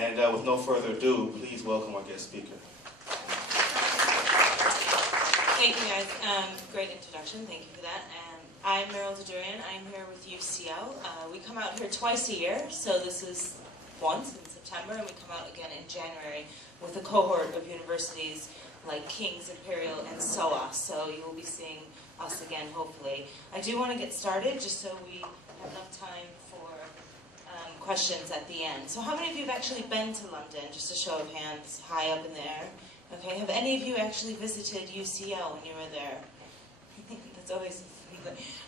And with no further ado, please welcome our guest speaker. Thank you, guys. Great introduction. Thank you for that. I'm Meryl Dudurian. I'm here with UCL. We come out here twice a year, so this is once in September, and we come out again in January with a cohort of universities like King's, Imperial, and SOAS. So you will be seeing us again, hopefully. I do want to get started, just so we have enough time for questions at the end. So how many of you have actually been to London? Just a show of hands, high up in the air. Okay, have any of you actually visited UCL when you were there? That's always...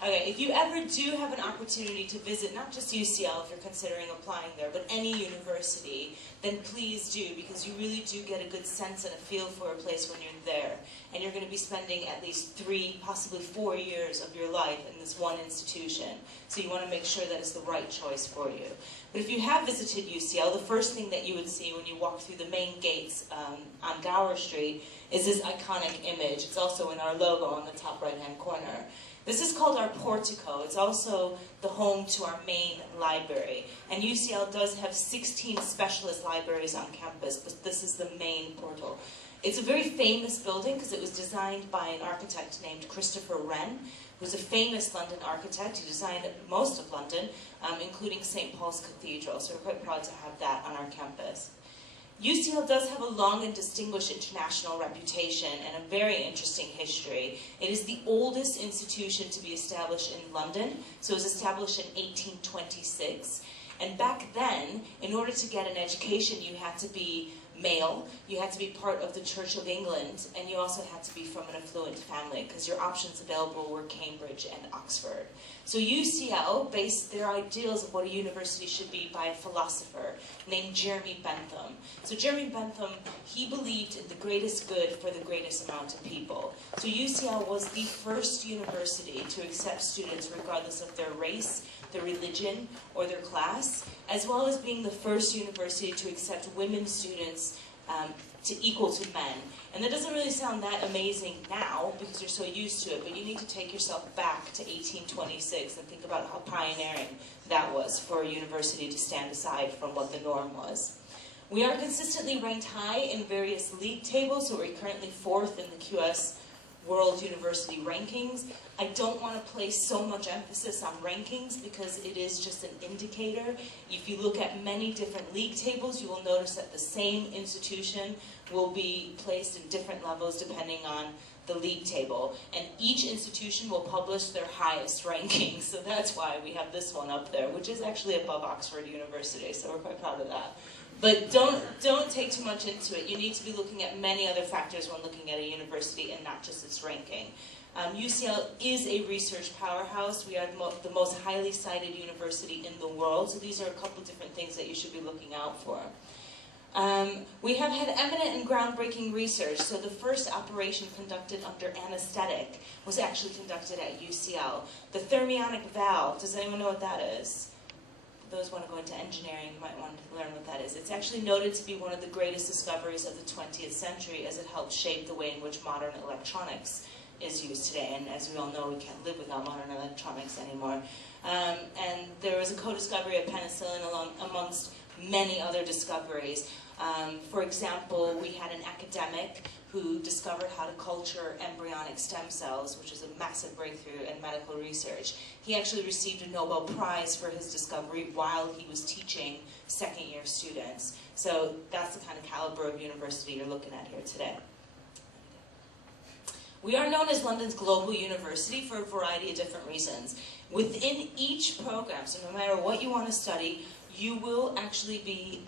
Okay, if you ever do have an opportunity to visit, not just UCL if you're considering applying there, but any university, then please do, because you really do get a good sense and a feel for a place when you're there. And you're going to be spending at least 3, possibly 4 years of your life in this one institution. So you want to make sure that it's the right choice for you. But if you have visited UCL, the first thing that you would see when you walk through the main gates on Gower Street is this iconic image. It's also in our logo on the top right-hand corner. This is called our portico. It's also the home to our main library. And UCL does have 16 specialist libraries on campus, but this is the main portal. It's a very famous building because it was designed by an architect named Christopher Wren, who's a famous London architect. He designed most of London, including St. Paul's Cathedral, so we're quite proud to have that on our campus. UCL does have a long and distinguished international reputation and a very interesting history. It is the oldest institution to be established in London, so it was established in 1826. And back then, in order to get an education, you had to be male, you had to be part of the Church of England, and you also had to be from an affluent family, because your options available were Cambridge and Oxford. So UCL based their ideals of what a university should be by a philosopher named Jeremy Bentham. So Jeremy Bentham, he believed in the greatest good for the greatest amount of people. So UCL was the first university to accept students regardless of their race, their religion, or their class, as well as being the first university to accept women students to equal to men. And that doesn't really sound that amazing now because you're so used to it, but you need to take yourself back to 1826 and think about how pioneering that was for a university to stand aside from what the norm was. We are consistently ranked high in various league tables, so we're currently 4th in the QS World University Rankings. I don't want to place so much emphasis on rankings because it is just an indicator. If you look at many different league tables, you will notice that the same institution will be placed in different levels depending on the league table. And each institution will publish their highest rankings, so that's why we have this one up there, which is actually above Oxford University, so we're quite proud of that. But don't take too much into it. You need to be looking at many other factors when looking at a university and not just its ranking. UCL is a research powerhouse. We are the most highly cited university in the world, so these are a couple different things that you should be looking out for. We have had eminent and groundbreaking research. So the first operation conducted under anesthetic was actually conducted at UCL. The thermionic valve, does anyone know what that is? Those who want to go into engineering might want to learn what that is. It's actually noted to be one of the greatest discoveries of the 20th century as it helped shape the way in which modern electronics is used today. And as we all know, we can't live without modern electronics anymore. And there was a co-discovery of penicillin amongst many other discoveries. For example, we had an academic who discovered how to culture embryonic stem cells, which is a massive breakthrough in medical research. He actually received a Nobel Prize for his discovery while he was teaching second-year students. So that's the kind of caliber of university you're looking at here today. We are known as London's global university for a variety of different reasons. Within each program, so no matter what you want to study, you will actually be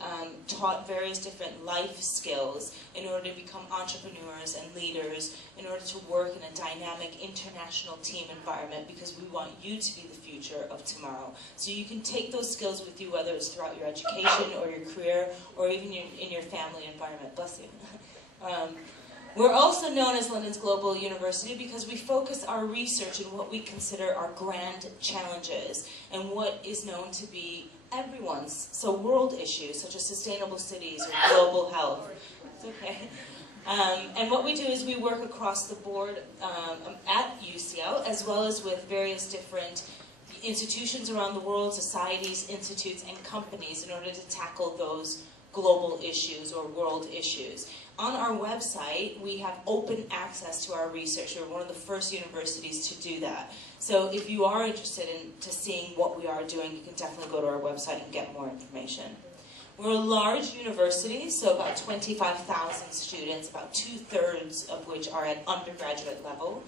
taught various different life skills in order to become entrepreneurs and leaders, in order to work in a dynamic international team environment, because we want you to be the future of tomorrow. So you can take those skills with you, whether it's throughout your education or your career or even in your family environment. Bless you. We're also known as London's Global University because we focus our research on what we consider our grand challenges and what is known to be everyone's, so world issues such as sustainable cities or global health. It's okay. And what we do is we work across the board at UCL as well as with various different institutions around the world, societies, institutes, and companies in order to tackle those global issues or world issues. On our website, we have open access to our research. We're one of the first universities to do that. So if you are interested in seeing what we are doing, you can definitely go to our website and get more information. We're a large university, so about 25,000 students, about 2/3 of which are at undergraduate level.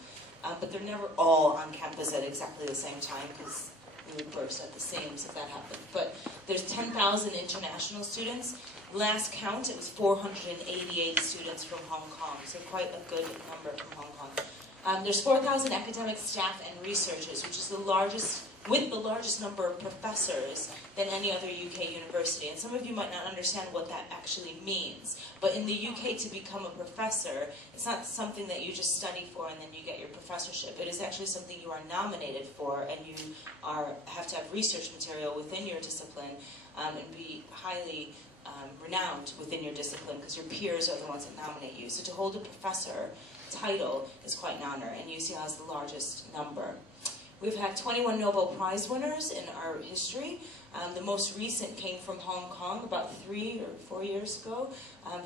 But they're never all on campus at exactly the same time, because we would burst at the seams if that happened. But there's 10,000 international students. Last count, it was 488 students from Hong Kong, so quite a good number from Hong Kong. There's 4,000 academic staff and researchers, which is the largest number of professors than any other UK university. And some of you might not understand what that actually means. But in the UK, to become a professor, it's not something that you just study for and then you get your professorship. It is actually something you are nominated for, and you have to have research material within your discipline and be highly renowned within your discipline, because your peers are the ones that nominate you. So to hold a professor title is quite an honor, and UCL has the largest number. We've had 21 Nobel Prize winners in our history. The most recent came from Hong Kong about 3 or 4 years ago.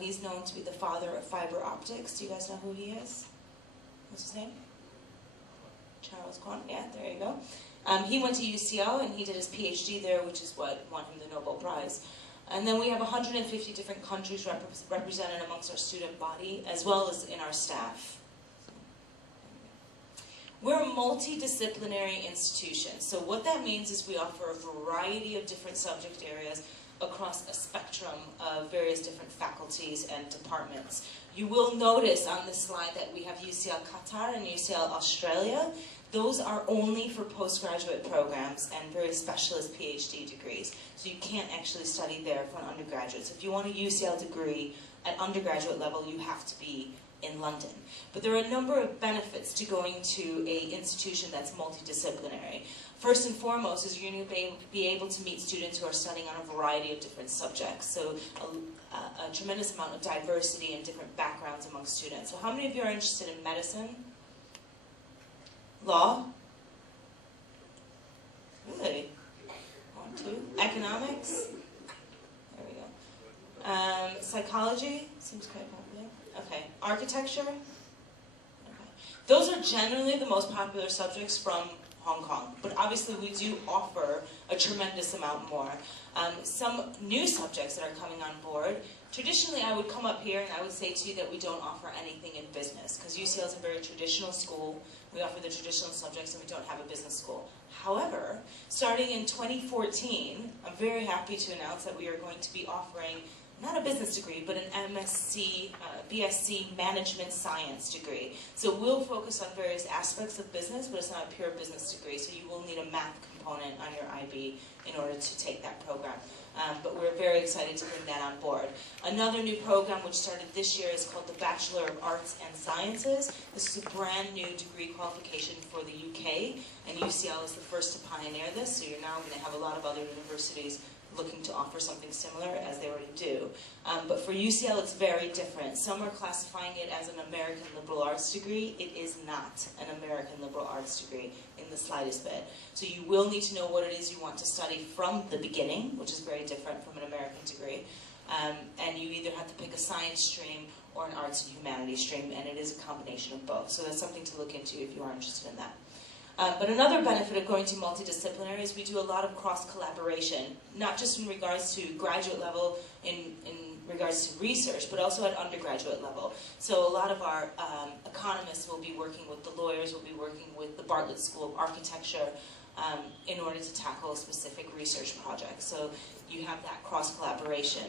He's known to be the father of fiber optics. Do you guys know who he is? What's his name? Charles Kwan. Yeah, there you go. He went to UCL and he did his PhD there, which is what won him the Nobel Prize. And then we have 150 different countries represented amongst our student body, as well as in our staff. We're a multidisciplinary institution. So what that means is we offer a variety of different subject areas across a spectrum of various different faculties and departments. You will notice on this slide that we have UCL Qatar and UCL Australia. Those are only for postgraduate programs and very specialist PhD degrees. So you can't actually study there for an undergraduate. So if you want a UCL degree at undergraduate level, you have to be in London. But there are a number of benefits to going to an institution that's multidisciplinary. First and foremost is you're going to be able to meet students who are studying on a variety of different subjects. So a tremendous amount of diversity and different backgrounds among students. So how many of you are interested in medicine? Law? Really? 1, 2. Economics? There we go. Psychology? Seems quite popular. Okay. Architecture? Okay. Those are generally the most popular subjects from Hong Kong, but obviously we do offer a tremendous amount more. Some new subjects that are coming on board. Traditionally, I would come up here and I would say to you that we don't offer anything in business, because UCL is a very traditional school. We offer the traditional subjects and we don't have a business school. However, starting in 2014, I'm very happy to announce that we are going to be offering not a business degree, but an MSc, BSc Management Science degree. So we'll focus on various aspects of business, but it's not a pure business degree, so you will need a math component on your IB in order to take that program. But we're very excited to bring that on board. Another new program which started this year is called the Bachelor of Arts and Sciences. This is a brand new degree qualification for the UK, and UCL is the first to pioneer this, so you're now going to have a lot of other universities looking to offer something similar, as they already do. But for UCL, it's very different. Some are classifying it as an American liberal arts degree. It is not an American liberal arts degree in the slightest bit. So you will need to know what it is you want to study from the beginning, which is very different from an American degree. And you either have to pick a science stream or an arts and humanities stream, and it is a combination of both. So that's something to look into if you are interested in that. But another benefit of going to multidisciplinary is we do a lot of cross-collaboration, not just in regards to graduate level, in regards to research, but also at undergraduate level. So a lot of our economists will be working with the lawyers, will be working with the Bartlett School of Architecture in order to tackle a specific research project. So you have that cross-collaboration.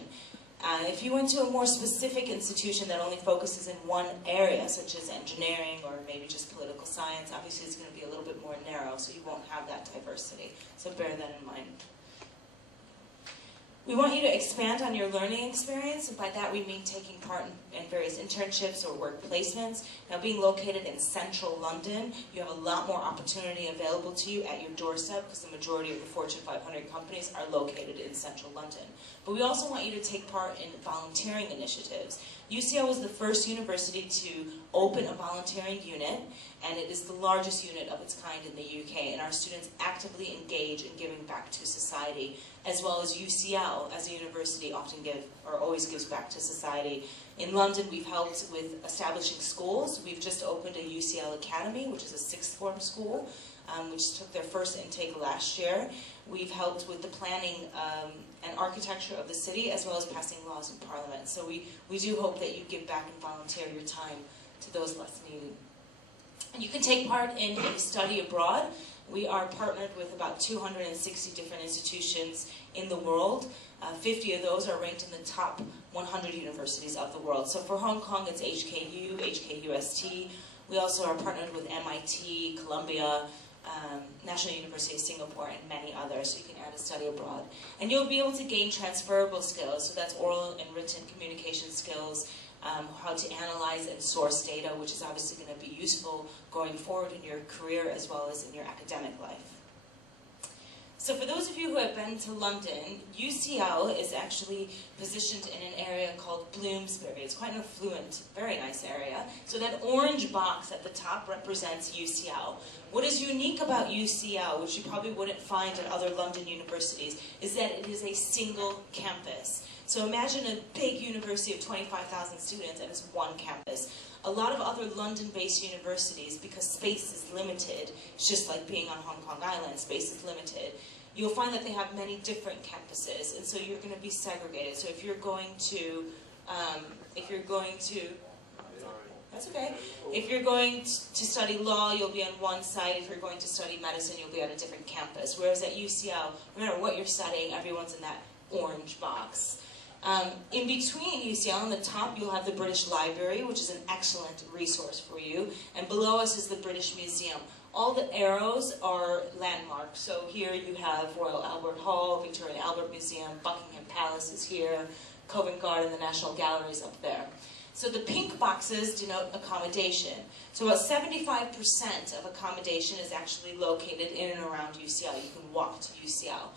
If you went to a more specific institution that only focuses in one area, such as engineering or maybe just political science, obviously it's going to be a little bit more narrow, so you won't have that diversity. So bear that in mind. We want you to expand on your learning experience, and by that we mean taking part in various internships or work placements. Now, being located in central London, you have a lot more opportunity available to you at your doorstep, because the majority of the Fortune 500 companies are located in central London. But we also want you to take part in volunteering initiatives. UCL was the first university to open a volunteering unit, and it is the largest unit of its kind in the UK, and our students actively engage in giving back to society, as well as UCL UCL, as a university, always gives back to society. In London, we've helped with establishing schools. We've just opened a UCL Academy, which is a sixth form school, which took their first intake last year. We've helped with the planning and architecture of the city, as well as passing laws in Parliament. So we do hope that you give back and volunteer your time to those less needed. You can take part in a study abroad. We are partnered with about 260 different institutions in the world. 50 of those are ranked in the top 100 universities of the world. So for Hong Kong, it's HKU, HKUST. We also are partnered with MIT, Columbia, National University of Singapore, and many others. So you can add a study abroad. And you'll be able to gain transferable skills. So that's oral and written communication skills, how to analyze and source data, which is obviously going to be useful going forward in your career as well as in your academic life. So for those of you who have been to London, UCL is actually positioned in an area called Bloomsbury. It's quite an affluent, very nice area. So that orange box at the top represents UCL. What is unique about UCL, which you probably wouldn't find at other London universities, is that it is a single campus. So imagine a big university of 25,000 students and it's one campus. A lot of other London-based universities, because space is limited, it's just like being on Hong Kong Island, space is limited, you'll find that they have many different campuses, and so you're going to be segregated. So if you're going to, that's okay. If you're going to study law, you'll be on one side. If you're going to study medicine, you'll be on a different campus. Whereas at UCL, no matter what you're studying, everyone's in that orange box. In between UCL, on the top, you'll have the British Library, which is an excellent resource for you. And below us is the British Museum. All the arrows are landmarks. So here you have Royal Albert Hall, Victoria and Albert Museum, Buckingham Palace is here, Covent Garden, the National Gallery is up there. So the pink boxes denote accommodation. So about 75% of accommodation is actually located in and around UCL. You can walk to UCL.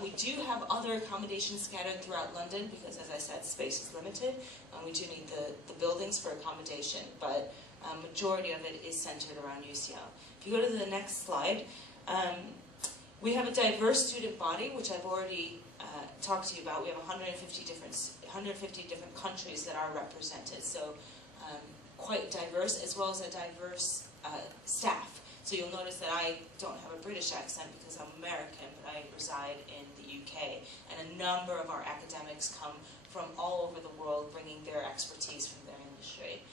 We do have other accommodations scattered throughout London because, as I said, space is limited. We do need the buildings for accommodation, but majority of it is centered around UCL. If you go to the next slide, we have a diverse student body, which I've already talked to you about. We have 150 different countries that are represented, so quite diverse, as well as a diverse staff. So you'll notice that I don't have a British accent because I'm American, but I reside in the UK. And a number of our academics come from all over the world, bringing their expertise from their industry.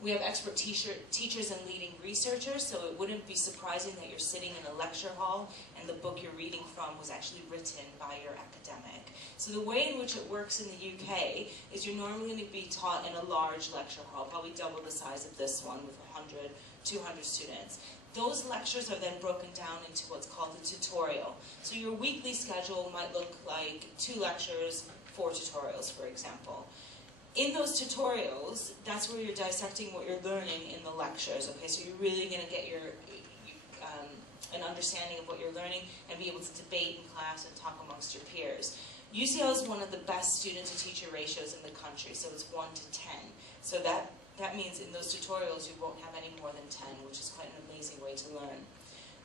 We have expert teachers and leading researchers, so it wouldn't be surprising that you're sitting in a lecture hall and the book you're reading from was actually written by your academic. So the way in which it works in the UK is you're normally going to be taught in a large lecture hall, probably double the size of this one with 100, 200 students. Those lectures are then broken down into what's called the tutorial. So your weekly schedule might look like 2 lectures, 4 tutorials, for example. In those tutorials, that's where you're dissecting what you're learning in the lectures. Okay, so you're really going to get an understanding of what you're learning and be able to debate in class and talk amongst your peers. UCL is one of the best student-to-teacher ratios in the country, so it's 1 to 10. So that means in those tutorials you won't have any more than 10, which is quite an amazing way to learn.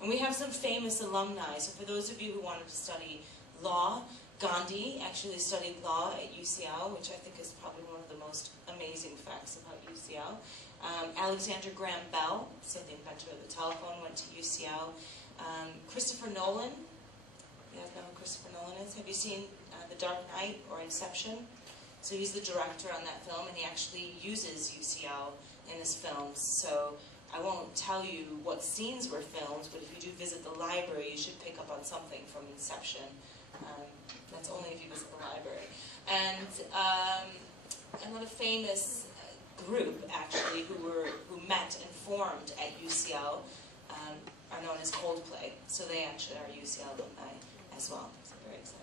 And we have some famous alumni. So for those of you who wanted to study law, Gandhi actually studied law at UCL, which I think is probably one of the most amazing facts about UCL. Alexander Graham Bell, so the inventor of the telephone, went to UCL. Christopher Nolan, you guys know who Christopher Nolan is? Have you seen The Dark Knight or Inception? So he's the director on that film, and he actually uses UCL in his films. So I won't tell you what scenes were filmed, but if you do visit the library, you should pick up on something from Inception. That's only if you visit the library. And another famous group, actually, who met and formed at UCL are known as Coldplay. So they actually are UCL alumni as well. So very exciting.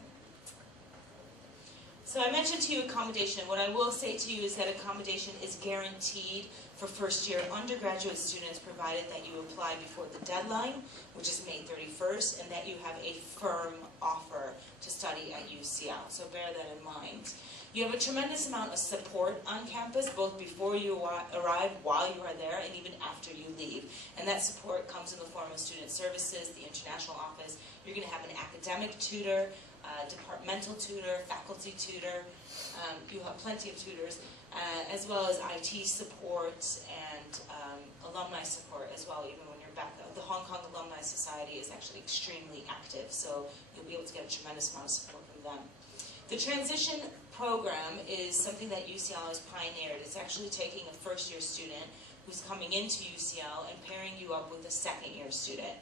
So I mentioned to you accommodation. What I will say to you is that accommodation is guaranteed for first-year undergraduate students, provided that you apply before the deadline, which is May 31st, and that you have a firm offer to study at UCL. So bear that in mind. You have a tremendous amount of support on campus, both before you arrive, while you are there, and even after you leave. And that support comes in the form of student services, the international office. You're going to have an academic tutor. departmental tutor, faculty tutor. You have plenty of tutors, as well as IT support and alumni support as well, even when you're back. The Hong Kong Alumni Society is actually extremely active, so you'll be able to get a tremendous amount of support from them. The transition program is something that UCL has pioneered. It's actually taking a first-year student who's coming into UCL and pairing you up with a second-year student.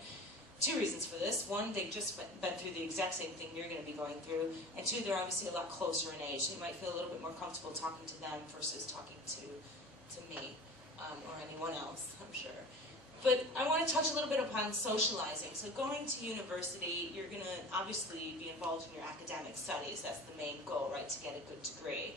Two reasons for this. One, they've just been through the exact same thing you're going to be going through. And two, they're obviously a lot closer in age. So you might feel a little bit more comfortable talking to them versus talking to me or anyone else, I'm sure. But I want to touch a little bit upon socializing. So going to university, you're going to obviously be involved in your academic studies. That's the main goal, right, to get a good degree.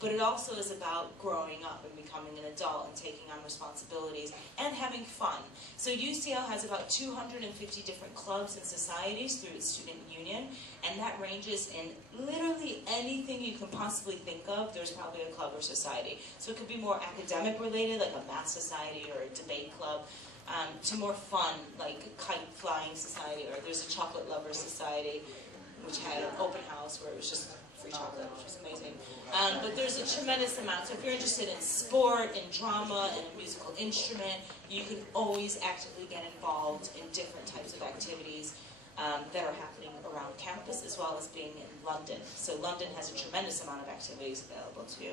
But it also is about growing up and becoming an adult and taking on responsibilities and having fun. So UCL has about 250 different clubs and societies through its student union, and that ranges in literally anything you can possibly think of. There's probably a club or society. So it could be more academic related, like a math society or a debate club, to more fun, like a kite flying society, or there's a chocolate lover society, which had an open house where it was just free chocolate, which was amazing. But there's a tremendous amount. So if you're interested in sport, in drama, and a musical instrument, you can always actively get involved in different types of activities that are happening around campus, as well as being in London. So London has a tremendous amount of activities available to you.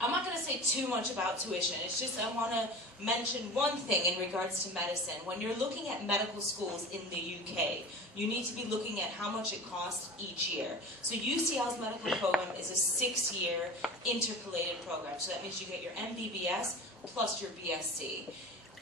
I'm not going to say too much about tuition. It's just I want to mention one thing in regards to medicine. When you're looking at medical schools in the UK, you need to be looking at how much it costs each year. So UCL's medical program is a 6-year intercalated program. So that means you get your MBBS plus your BSc.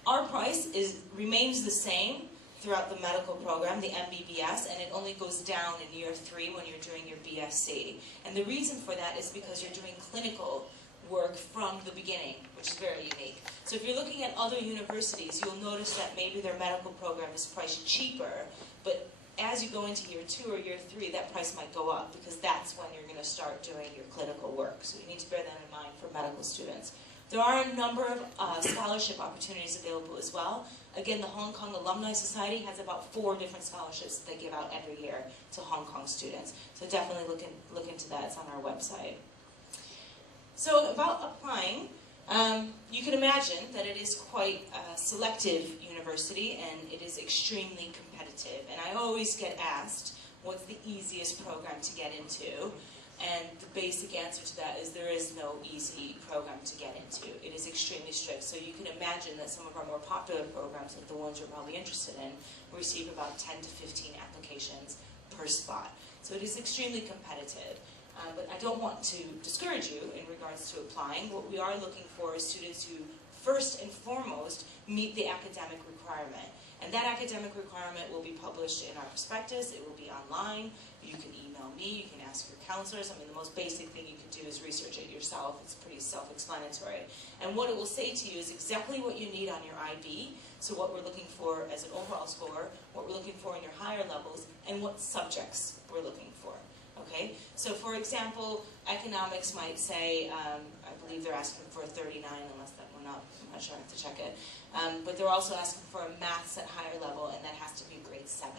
Our price remains the same throughout the medical program, the MBBS, and it only goes down in year 3 when you're doing your BSc. And the reason for that is because you're doing clinical work from the beginning, which is very unique. So if you're looking at other universities, you'll notice that maybe their medical program is priced cheaper, but as you go into year 2 or year 3, that price might go up because that's when you're going to start doing your clinical work. So you need to bear that in mind for medical students. There are a number of scholarship opportunities available as well. Again, the Hong Kong Alumni Society has about 4 different scholarships that they give out every year to Hong Kong students. So definitely look into that. It's on our website. So about applying, you can imagine that it is quite a selective university and it is extremely competitive. And I always get asked, what's the easiest program to get into? And the basic answer to that is there is no easy program to get into. It is extremely strict. So you can imagine that some of our more popular programs, like the ones you're probably interested in, receive about 10 to 15 applications per spot. So it is extremely competitive. But I don't want to discourage you in regards to applying. What we are looking for is students who, first and foremost, meet the academic requirement. And that academic requirement will be published in our prospectus. It will be online. You can email me. You can ask your counselors. I mean, the most basic thing you can do is research it yourself. It's pretty self-explanatory. And what it will say to you is exactly what you need on your IB, so what we're looking for as an overall score, what we're looking for in your higher levels, and what subjects we're looking for. Okay, so for example, economics might say, I believe they're asking for a 39, unless that went up, I'm not sure, I have to check it. But they're also asking for a maths at higher level, and that has to be grade 7.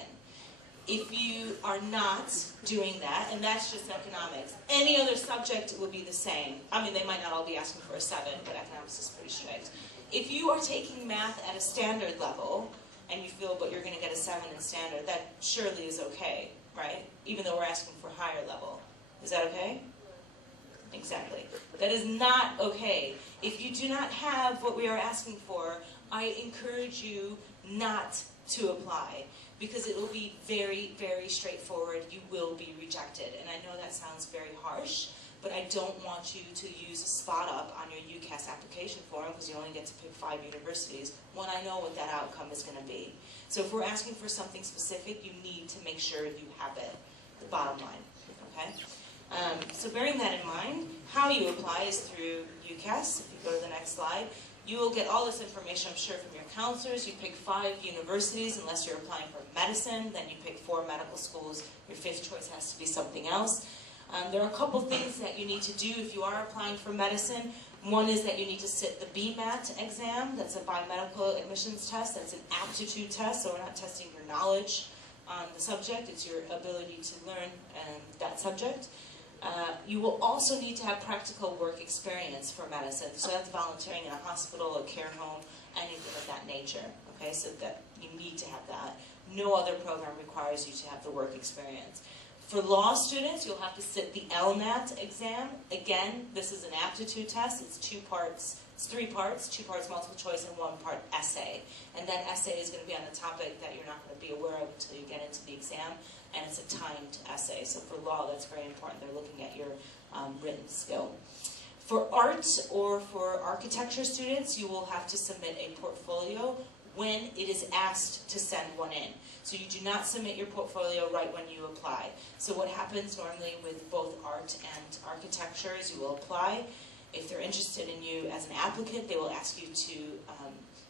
If you are not doing that, and that's just economics, any other subject will be the same. I mean, they might not all be asking for a 7, but economics is pretty strict. If you are taking math at a standard level, and you feel, but you're going to get a 7 in standard, that surely is okay. Right? Even though we're asking for higher level. Is that okay? Exactly. That is not okay. If you do not have what we are asking for, I encourage you not to apply because it will be very, very straightforward. You will be rejected. And I know that sounds very harsh, but I don't want you to use a spot up on your UCAS application form because you only get to pick 5 universities when I know what that outcome is going to be. So if we're asking for something specific, you need to make sure you have it, the bottom line, okay? So bearing that in mind, how you apply is through UCAS. If you go to the next slide, you will get all this information, I'm sure, from your counselors. You pick 5 universities, unless you're applying for medicine, then you pick 4 medical schools. Your 5th choice has to be something else. There are a couple things that you need to do if you are applying for medicine. One is that you need to sit the BMAT exam. That's a biomedical admissions test. That's an aptitude test, so we're not testing your knowledge on the subject. It's your ability to learn that subject. You will also need to have practical work experience for medicine. So that's volunteering in a hospital, a care home, anything of that nature. Okay, so that you need to have that. No other program requires you to have the work experience. For law students, you'll have to sit the LMAT exam. Again, this is an aptitude test. It's 2 parts. It's 3 parts, 2 parts multiple choice and 1 part essay. And that essay is going to be on a topic that you're not going to be aware of until you get into the exam. And it's a timed essay. So for law, that's very important. They're looking at your written skill. For art or for architecture students, you will have to submit a portfolio when it is asked to send one in. So you do not submit your portfolio right when you apply. So what happens normally with both art and architecture is you will apply. If they're interested in you as an applicant, they will ask you to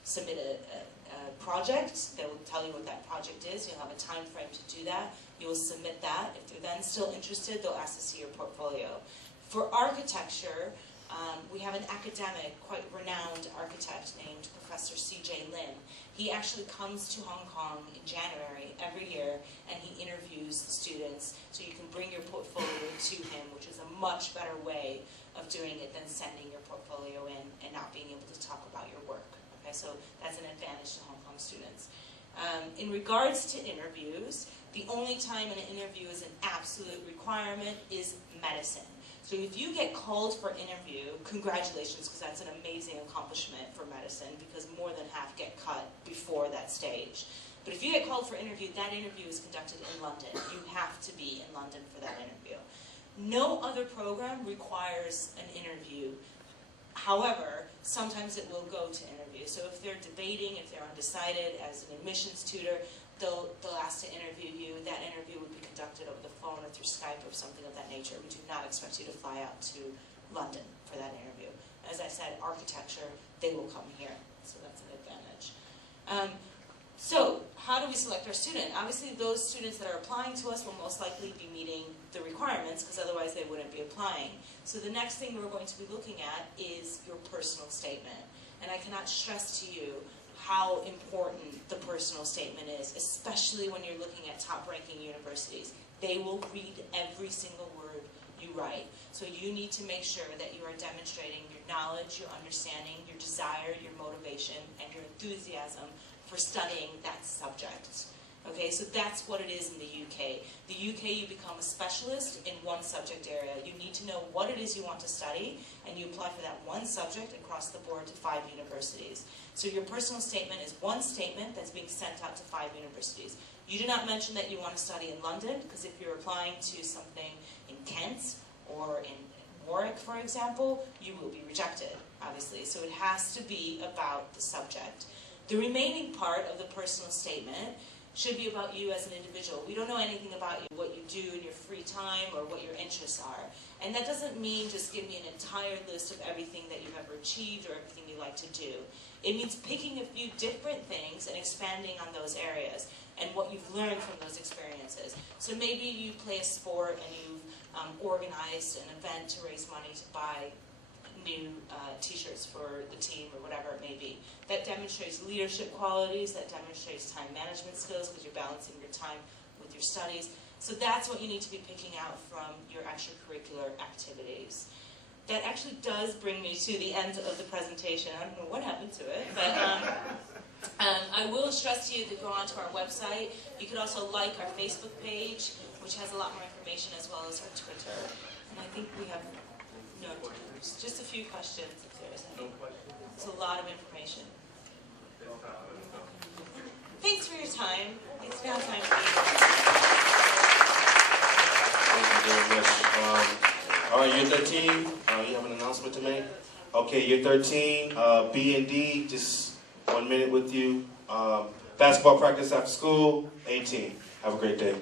submit a project. They will tell you what that project is. You'll have a time frame to do that. You will submit that. If they're then still interested, they'll ask to see your portfolio. For architecture, we have an academic, quite renowned architect named Professor C.J. Lim. He actually comes to Hong Kong in January every year, and he interviews the students, so you can bring your portfolio to him, which is a much better way of doing it than sending your portfolio in and not being able to talk about your work. Okay, so that's an advantage to Hong Kong students. In regards to interviews, the only time an interview is an absolute requirement is medicine. So if you get called for interview, congratulations, because that's an amazing accomplishment for medicine, because more than half get cut before that stage. But if you get called for interview, that interview is conducted in London. You have to be in London for that interview. No other program requires an interview. However, sometimes it will go to interview. So if they're debating, if they're undecided as an admissions tutor, they'll ask to interview you. That interview would be conducted over the phone or through Skype or something of that nature. We do not expect you to fly out to London for that interview. As I said, architecture, they will come here. So that's an advantage. So how do we select our student? Obviously, those students that are applying to us will most likely be meeting the requirements, because otherwise they wouldn't be applying. So the next thing we're going to be looking at is your personal statement. And I cannot stress to you how important the personal statement is, especially when you're looking at top-ranking universities. They will read every single word you write. So you need to make sure that you are demonstrating your knowledge, your understanding, your desire, your motivation, and your enthusiasm for studying that subject. Okay, so that's what it is in the UK. The UK, you become a specialist in one subject area. You need to know what it is you want to study, and you apply for that one subject across the board to 5 universities. So your personal statement is one statement that's being sent out to 5 universities. You do not mention that you want to study in London, because if you're applying to something in Kent or in Warwick, for example, you will be rejected, obviously. So it has to be about the subject. The remaining part of the personal statement should be about you as an individual. We don't know anything about you, what you do in your free time or what your interests are. And that doesn't mean just give me an entire list of everything that you've ever achieved or everything you like to do. It means picking a few different things and expanding on those areas and what you've learned from those experiences. So maybe you play a sport and you've organized an event to raise money to buy new t-shirts for the team or whatever it may be. That demonstrates leadership qualities, that demonstrates time management skills because you're balancing your time with your studies. So that's what you need to be picking out from your extracurricular activities. That actually does bring me to the end of the presentation. I don't know what happened to it, but I will stress to you to go onto our website. You could also like our Facebook page, which has a lot more information, as well as our Twitter. And I think we have just a few questions, if there is any. It's a lot of information. Thanks for your time. Thanks for your time. Thank you very much. All right, you're 13. You have an announcement to make? Okay, you're 13. B and D, just 1 minute with you. Basketball practice after school, 18. Have a great day.